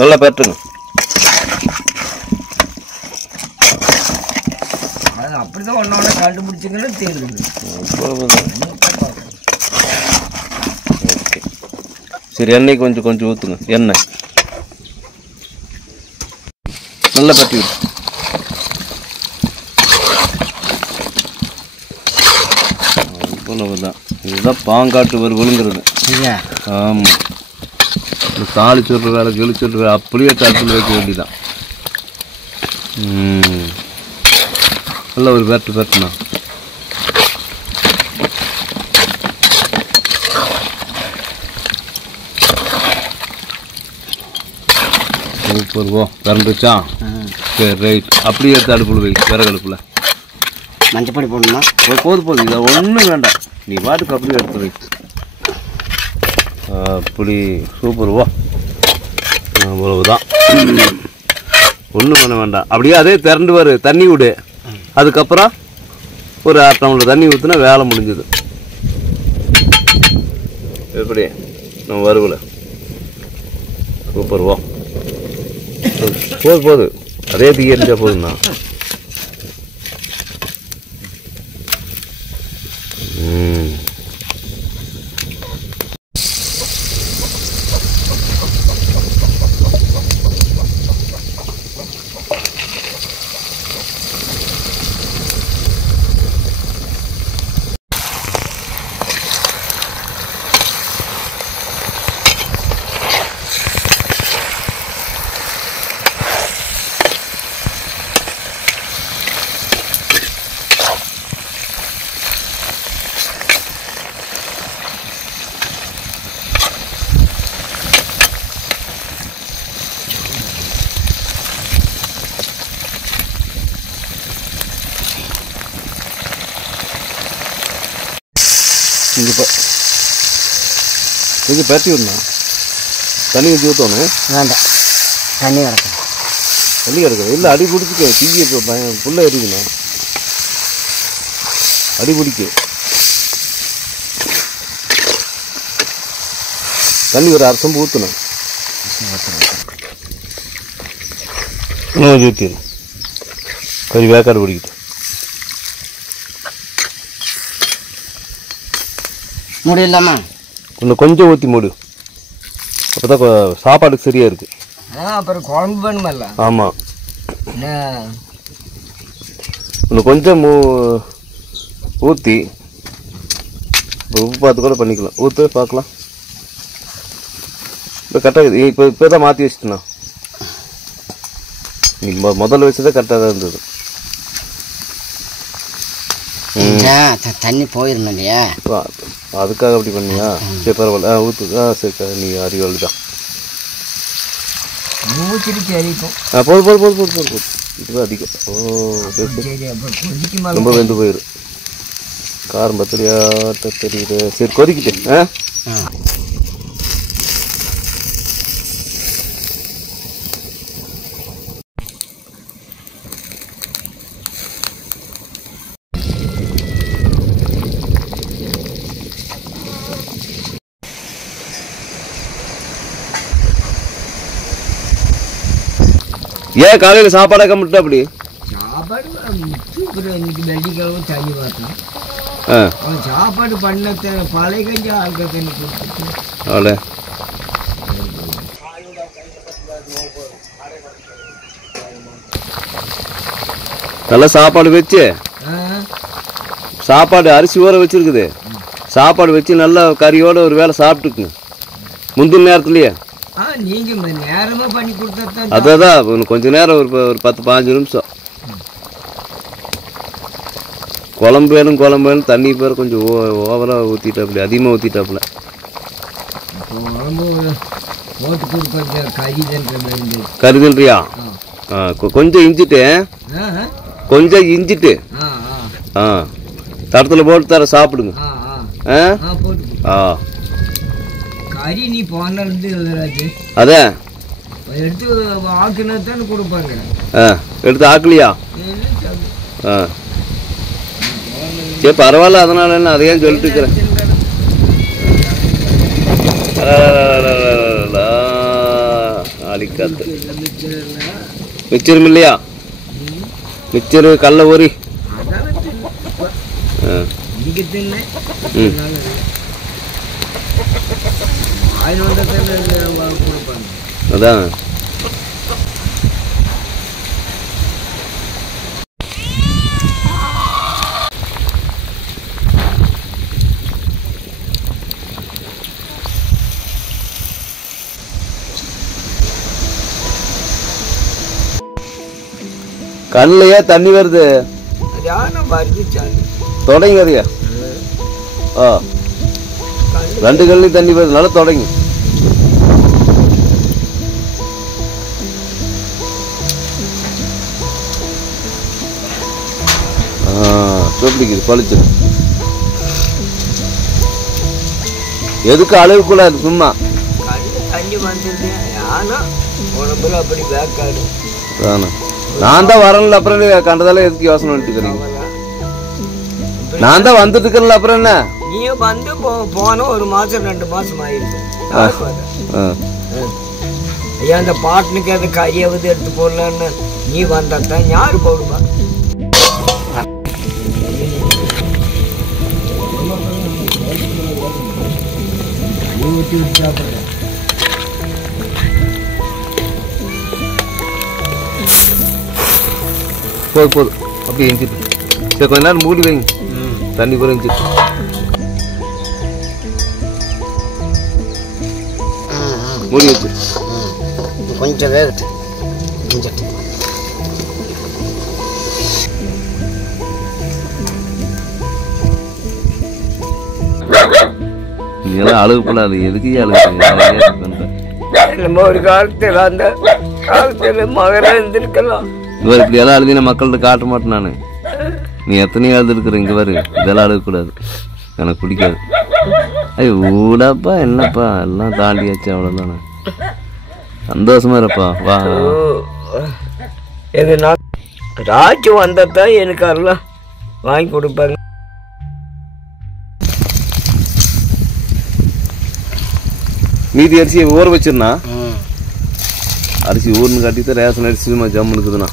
நல்லா பெட்டுங்க. அது அப்படிதான் ஒன்னொன்னு கண்டுபிடிச்சிங்கன்னு தெரியுது. சரி, எண்ணெய் கொஞ்சம் கொஞ்சம் ஊற்றுங்க. எண்ணெய் நல்லா பட்டி விடு. அவ்வளவுதான். இதுதான் பாங்காட்டு வறுவலுங்கிறது. ஆமாம், தாலி சொல்கிற வேலை கிளி சொல்கிற வேலை அப்படியே தட்டில் வைக்க வேண்டியதான். நல்லா ஒரு பெட்டு பெட்டுனா சூப்பர். கரண்டுச்சா? சரி, ரைட். அப்படியே எடுத்து அடுப்பில் வை, விறகு அடுப்பில். மஞ்சப்பொடி போடணுமா? போதும், இதை ஒன்றும் வேண்டாம். நீ பாட்டுக்கு அப்படியே எடுத்து வை. அப்படி சூப்பர். அவ்வளவுதான், ஒன்றும் பண்ண வேண்டாம். அப்படியே அதே திரண்டு வரு, தண்ணி விடு. அதுக்கப்புறம் ஒரு 1/2 டம்ளர் தண்ணி ஊற்றினா வேலை முடிஞ்சது. எப்படி நம்ம வறுவல சூப்பர். போது அதே தீ எரிஞ்சா போதுண்ணா. இங்கே கொஞ்சம் பரட்டி விடணும். தண்ணி ஊற்றி ஊற்றணும். வேண்டாம், தண்ணி கிடக்கும். தண்ணி கிடக்குது. இல்லை, அடி பிடிச்சிக்க. தீயை புல்ல எரிக்கணும். அடி பிடிக்க தண்ணி ஒரு 1/2 சொம்பு ஊற்றணும். இன்னும் ஊற்றிடணும். கொஞ்சம் வேக்காடு பிடிக்கிட்டு முடியலாமா? இன்னும் கொஞ்சம் ஊற்றி மூடு. அப்போ தான் சாப்பாடுக்கு சரியாக இருக்குது. அப்புறம் குழம்பு வேணுமல்ல. ஆமாம், இன்னும் கொஞ்சம் ஊற்றி உப்பு பார்த்து கூட பண்ணிக்கலாம். ஊற்று பார்க்கலாம். இப்போ கரெக்டாக இப்போ தான் மாற்றி வச்சுட்டேண்ணா. நீ முதல்ல வச்சதே கரெக்டாக தான் இருந்தது. தண்ணி போயிடணும் இல்லையா? அதுக்காக அப்படி பண்ணியா? சரி, பரவாயில்ல. ஊற்று. சரி, நீ அறிவாளி தான். போதும். இதுதான் அதிகம். ரொம்ப வெந்து போயிடும். காரம் பத்திரியாட்ட தெரியுது. சரி, கொதிக்கிட்டு. ஏன் காலையில் சாப்பாடாக கம்பிட்டு அப்படி? சாப்பாடு இன்னைக்கு வெள்ளிக்கிழமை தண்ணி பார்த்தோம். சாப்பாடு பண்ண பழைய கஞ்சி ஆட்கள் தண்ணி கொடுத்துட்டு அவ்வளோ நல்லா சாப்பாடு வச்சு, சாப்பாடு அரிசி ஊற வச்சிருக்குது. சாப்பாடு வச்சு நல்லா கறியோட ஒரு வேளை சாப்பிட்டுக்குங்க முந்தின நேரத்துலையே. நீங்க நேரமா பண்ணி கொடுத்தா அதான் கொஞ்ச நேரம் ஒரு 10-15 நிமிஷம். குழம்பு வேணும் தண்ணி பேர் கொஞ்சம் ஓவராக ஊற்றிட்டாப்புல, அதிகமாக ஊற்றிட்டாப்புல. கருதுன்றியா? கொஞ்சம் இஞ்சிட்டு தடத்தில் போட்டு தர சாப்பிடுங்க. கறி நீ போனது அதான் எடுத்து ஆக்குனதான் கொடுப்பாங்க. எடுத்து ஆக்கலையா? சரி, பரவாயில்ல. அதனால என்ன, அதையும் சொல்லிட்டு இருக்கிறேன். மாணிக்காத்து இல்லை மிச்சம் இல்லை. மிச்சரும் இல்லையா? மிச்சரு கடல ஊறி அதான் இங்கே தின்னேன். ஆயிரம் வந்ததில் கொடுப்பாங்க. அதான் கண்ணிலையா தண்ணி வருது. தொடங்கி வரையா? ஆ, 2 கண்ணிலையும் தண்ணி வருது. நல்லா தொடங்கி. சொல்லிக்குது பழிச்சு. எதுக்கு அழுகக்கூடாது, சும்மா தண்ணி வந்துருது. ஆனால் உடம்புல அப்படி வேக்காடு. நான் தான் வரல, அப்புறம் கண்டதால எதுக்கு யோசனை பண்ணிட்டுக்கிறீங்க? நான் தான் வந்துட்டு இருக்கல, அப்புறம் என்ன? நீயும் வந்து போன 1 மாசம் 2 மாசம் ஆயிருக்கு. ஐயா, அந்த பாட்டுனுக்கு அது கறியாவது எடுத்து போடலான்னு நீ வந்தான் யாரு போடுவா? போதும் அப்படியே எஞ்சிட்டு சரி, கொஞ்ச நேரம் மூடி வைங்க. தண்ணி கூட எஞ்சிட்டு மூடி வச்சு கொஞ்சம் வேகட்டு. கொஞ்சம் நீங்களாம் அழுகக்கூடாது. எதுக்கு அழுகுறீங்க? நம்ம ஒரு காலத்தில் அந்த காலத்தில் மகர இருந்திருக்கலாம். இவர் இப்படி எல்லாம் அழுதினா மக்கள்கிட்ட காட்ட மாட்டேன் நான். நீ எத்தனையோ அழுதுருக்குற, இங்கே வரு. இதெல்லாம் அழுகக்கூடாது, எனக்கு பிடிக்காது. ஐயோ ஊடாப்பா, என்னப்பா எல்லாம் தாண்டியாச்சு, அவ்வளோதானே. சந்தோஷமா இருப்பா, வா. எதுனா ராஜு வந்ததான் எனக்கு எல்லாம் வாங்கி கொடுப்பாங்க. மீதி அரிசியை ஊற வச்சிருந்தா, அரிசி ஊர்னு காட்டிட்டு ரேஷன் அரிசி ஜம்மு இருக்குதுண்ணா.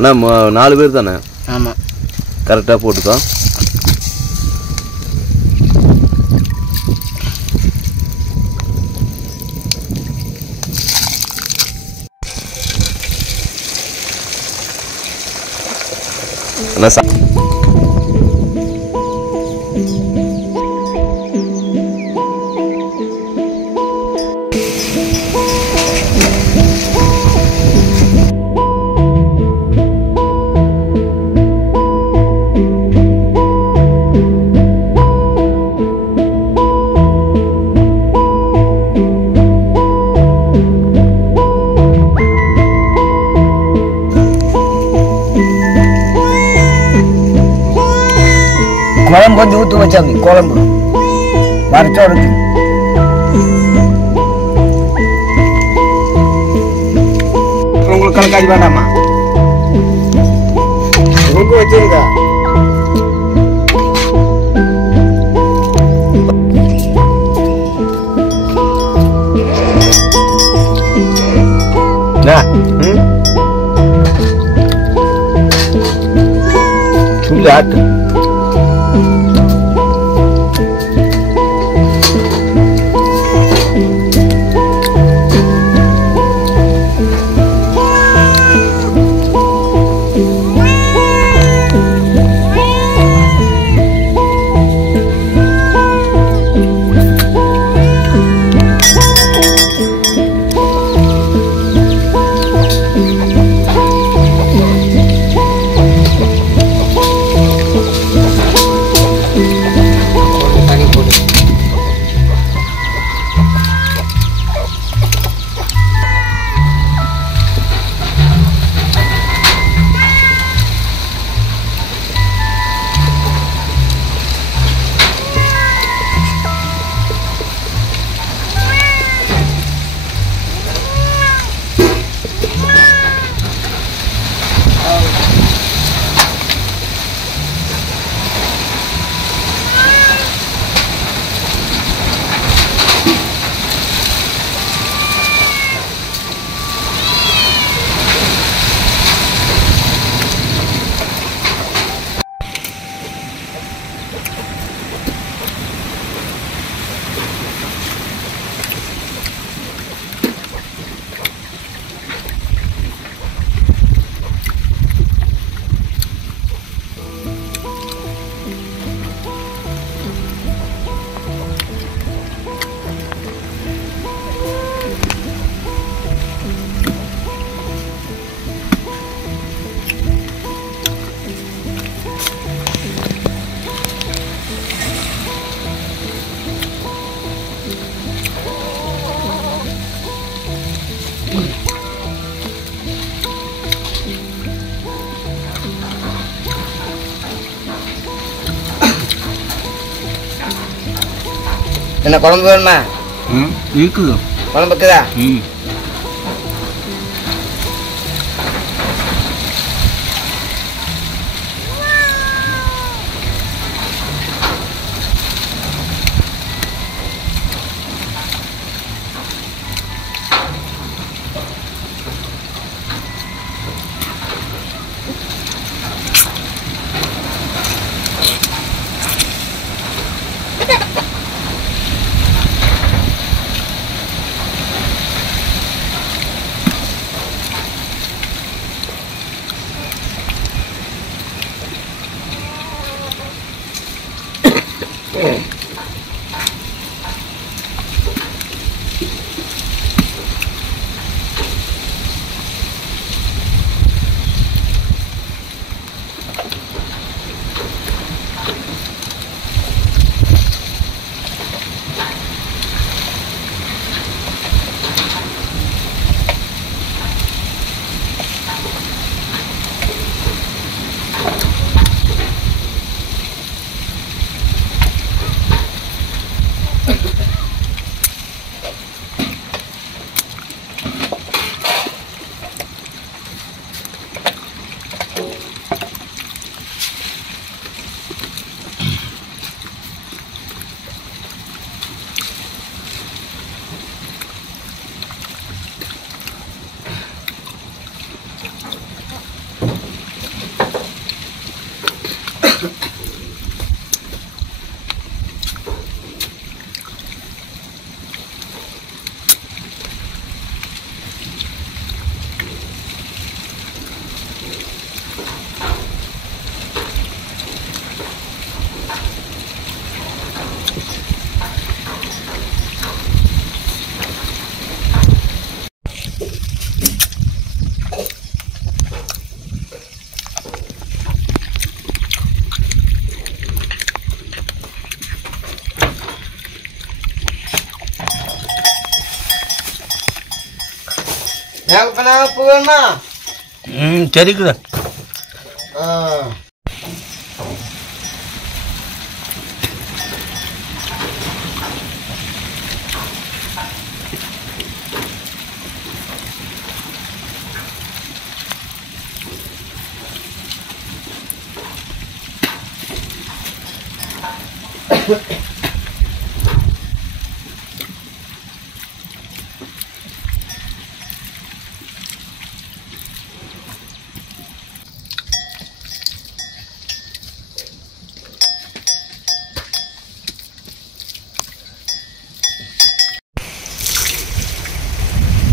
ஆனால் 4 பேர் தானே? ஆமாம், கரெக்டாக போட்டுக்கோ. குழம்பு கொஞ்சம் ஊற்று வச்சாங்க. குழம்பு வரைச்சோடு உங்களுக்கு கலக்காடி வேண்டாமா? உங்களுக்கு வச்சிருக்கா? சொல்லு ஆட்டு. என்ன குழம்பு வேணுமா? இருக்குது. குழம்பு இருக்குதா? உப்பு வேணுமா? சரிக்குதா.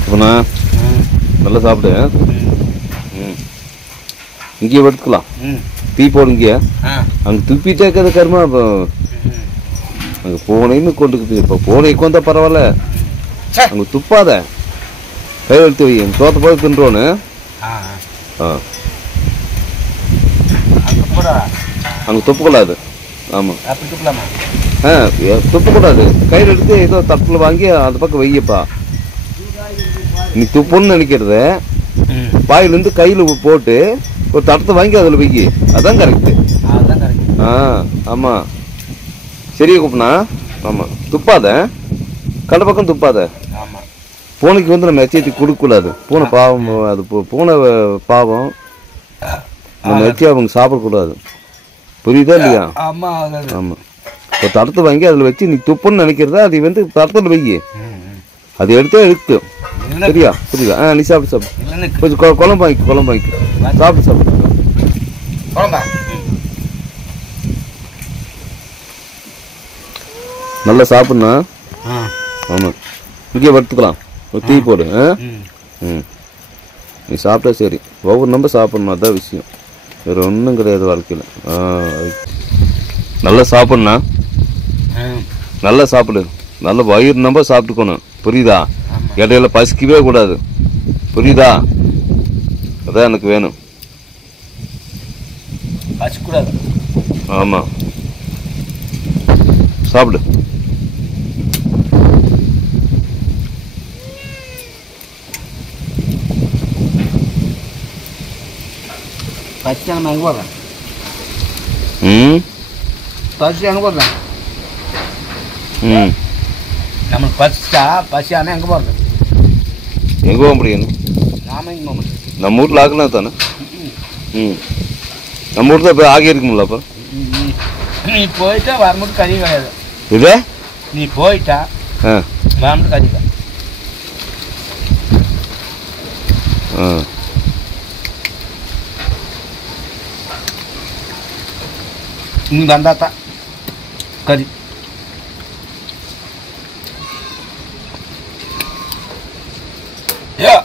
அப்பண்ணா நல்லா சாப்பிடு. இங்கேயே படுத்துக்கலாம். டீ போடு இங்கேயே. அங்கே துப்பிட்டே இருக்கிற கருமா. இப்போ அங்கே பூனைன்னு கொண்டுக்குது. இப்போ பூனைக்கு வந்தா பரவாயில்ல, அங்கே துப்பாத. கை எடுத்து வை. சோத்த போய் தின்றோன்னு. அங்கே துப்பக்கூடாது. ஆமாம், துப்பக்கூடாது. கையில் எடுத்து ஏதோ தட்டில் வாங்கி அந்த பக்கம் வையப்பா. நீ துப்புன்னு நினைக்கிறத வாயிலிருந்து கையில் போட்டு ஒரு தட்டத்தை வாங்கி அதில் வைக்கி. அதான் கரெக்டு. ஆமாம், சரியா கூப்பினா. ஆமாம், துப்பாத. கடை பக்கம் துப்பாத. பூனைக்கு வந்து நம்ம எச்சரிக்கை கொடுக்கக்கூடாது. பூனை பாவம். அது பூனை பாவம். நம்ம எச்சரிக்கை அவங்க சாப்பிடக்கூடாது. புரியுதா இல்லையா? ஆமாம், ஒரு தடத்தை வாங்கி அதில் வச்சு நீ துப்புன்னு நினைக்கிறதா அது வந்து தடத்தில் வைக்கி. அது எடுத்தே இழுத்து. சரியா? புரியுதா? நீ சாப்பிட்டு சாப்பிடு. கொஞ்சம் குழம்பு வாங்கி சாப்பிட்டு சாப்பிடு. நல்லா சாப்பிட்ணா. ஆமாம், இங்கே படுத்துக்கலாம். ஒரு டீ போடு. நீ சாப்பிட்டா சரி. ஒவ்வொரு நம்ப சாப்பிட்ணும். அதான் விஷயம். வேறு ஒன்றும் கிடையாது வாழ்க்கையில். நல்லா சாப்பிட்ணா. நல்லா சாப்பிடு. நல்ல வயிறு நம்ப சாப்பிட்டுக்கணும். புரியுதா? இடையில பசிக்கவே கூடாது. புரியுதா? அதான் எனக்கு வேணும். ஆமாம், சாப்பிடு. நம்மளுக்கு பசிச்சா பசியாமல் எங்கே போகிறது? எங்கே போக முடியும்? நாம எங்கே போக முடியும்? நம்ம வீட்டில் ஆக்கலாம் தானே. ம், நம்ம வீட்டில் போய் ஆகி இருக்கும்ல. அப்போ நீ போயிட்டா வரும்போது கறி கிடையாது. இதே நீ போயிட்டா ஆ வரும்போது கறி தான். ஆ நீ வந்தாத்தான் கறி. Yeah.